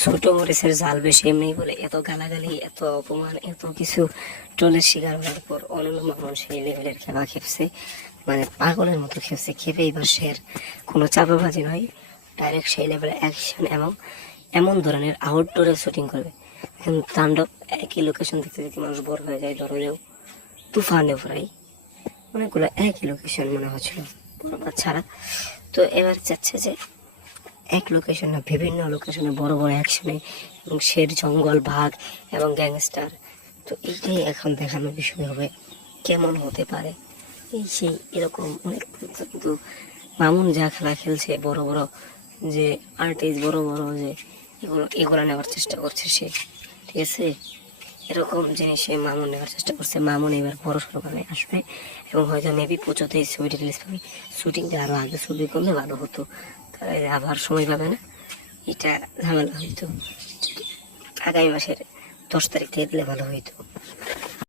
ছোট মরিচের জাল বেশি, এমনি বলে এত গালাগালি, এত অপমান, এত কিছু ট্রোলের শিকার হওয়ার পর অনন্য সেই লেভেলের খেলা খেপছে। মানে পাগলের মতো খেপছে, খেপে এবার সে কোনো চাপাবাজি নয় ডাইরেক্ট সেই লেভেলের অ্যাকশন এবং এমন ধরনের আউটডোরে শুটিং করবে। এখন তাণ্ডব একই লোকেশন দেখতে দেখতে মানুষ বড় হয়ে যায়, ধরলেও তুফানে প্রায় অনেকগুলো একই লোকেশন মনে হচ্ছিল বড় ছাড়া তো এবার চাচ্ছে যে এক লোকেশন বিভিন্ন লোকেশনে বড় বড় অ্যাকশনে এবং শের জঙ্গল ভাগ এবং গ্যাংস্টার তো এইটাই এখন দেখানোর বিষয় হবে, কেমন হতে পারে? এই সেই এরকম অনেক কিন্তু মামুন যা খেলা খেলছে, বড় বড় যে আর্টিস্ট বড় বড় যে এগুলো এগুলো নেওয়ার চেষ্টা করছে সে। ঠিক আছে? এরকম জিনিসে মামুন নেওয়ার চেষ্টা করছে। মামুন এবার বড় সরকারে আসবে, এবং হয়তো মেবি পুজোতে এই ছবিটা রিলিজ পাবে। শুটিংটা আরও আগে ছবি করলে ভালো হতো। আবার সময় পাবে না। এটা ঝামেলা হইতো। আগামী মাসের দশ তারিখ থেকে দিলে ভালো হইতো।